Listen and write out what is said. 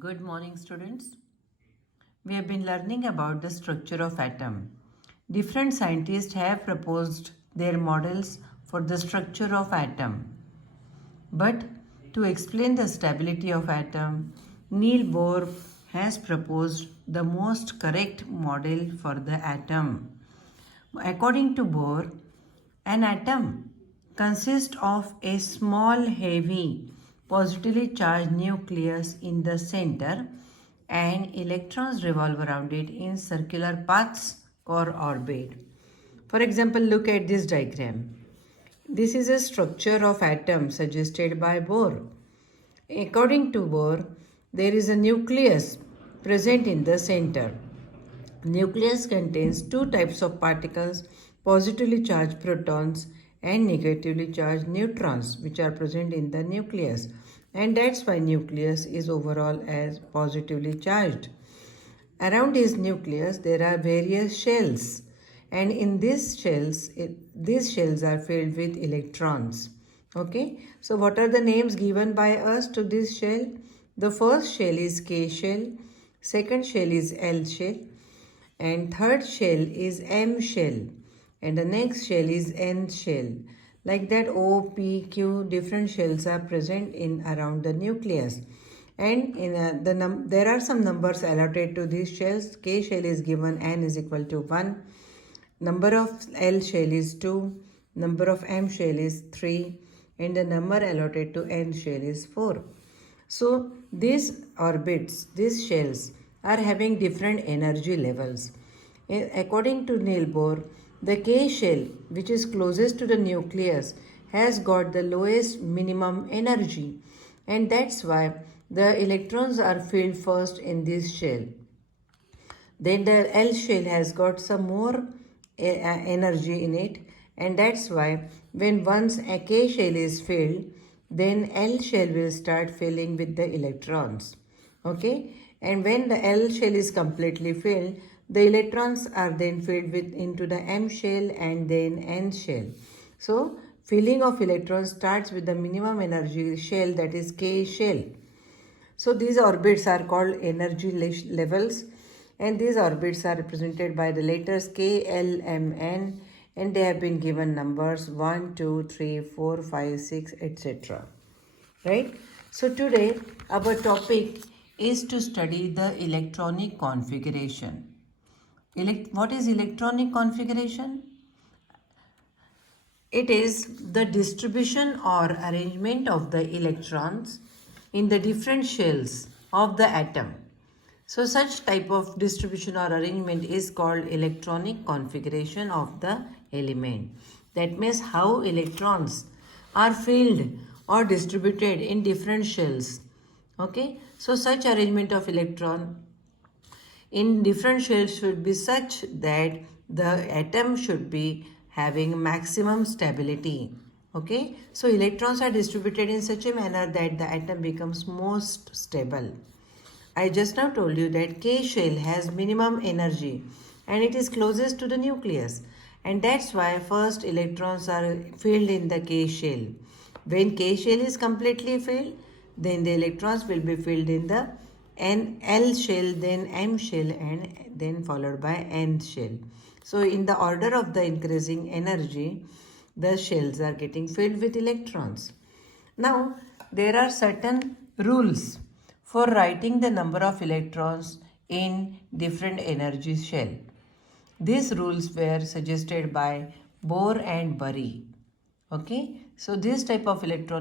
Good morning, students. We have been learning about the structure of atom. Different scientists have proposed their models for the structure of atom. But to explain the stability of atom, Niels Bohr has proposed the most correct model for the atom. According to Bohr, an atom consists of a small, heavy, positively charged nucleus in the center and electrons revolve around it in circular paths or orbit. For example, look at this diagram. This is a structure of atom suggested by Bohr. According to Bohr, there is a nucleus present in the center. Nucleus contains two types of particles, positively charged protons and negatively charged neutrons, which are present in the nucleus, and that's why nucleus is overall as positively charged. Around this nucleus there are various shells, and in these shells are filled with electrons. Okay, so what are the names given by us to this shell? The first shell is K shell, second shell is L shell, and third shell is M shell, and the next shell is N shell. Like that, O, P, Q, different shells are present in around the nucleus, and there are some numbers allotted to these shells. K shell is given N is equal to 1, number of L shell is 2, number of M shell is 3, and the number allotted to N shell is 4. So these orbits, these shells are having different energy levels. According to Niels Bohr, the K shell, which is closest to the nucleus, has got the lowest minimum energy, and that's why the electrons are filled first in this shell. Then the L shell has got some more energy in it, and that's why when once a K shell is filled, then L shell will start filling with the electrons. Okay, and when the L shell is completely filled, the electrons are then filled into the M shell and then N shell. So filling of electrons starts with the minimum energy shell, that is K shell. So these orbits are called energy levels, and these orbits are represented by the letters K, L, M, N, and they have been given numbers 1, 2, 3, 4, 5, 6, etc. Right? So today our topic is to study the electronic configuration. What is electronic configuration? It is the distribution or arrangement of the electrons in the different shells of the atom. So such type of distribution or arrangement is called electronic configuration of the element. That means how electrons are filled or distributed in different shells. Okay, so such arrangement of electron in different shells should be such that the atom should be having maximum stability. Okay, so electrons are distributed in such a manner that the atom becomes most stable. I just now told you that K shell has minimum energy and it is closest to the nucleus, and that's why first electrons are filled in the K shell. When K shell is completely filled, then the electrons will be filled in the L shell, then M shell, and then followed by N shell. So in the order of the increasing energy, the shells are getting filled with electrons. Now there are certain rules for writing the number of electrons in different energy shell. These rules were suggested by Bohr and Bury. Okay, so this type of electron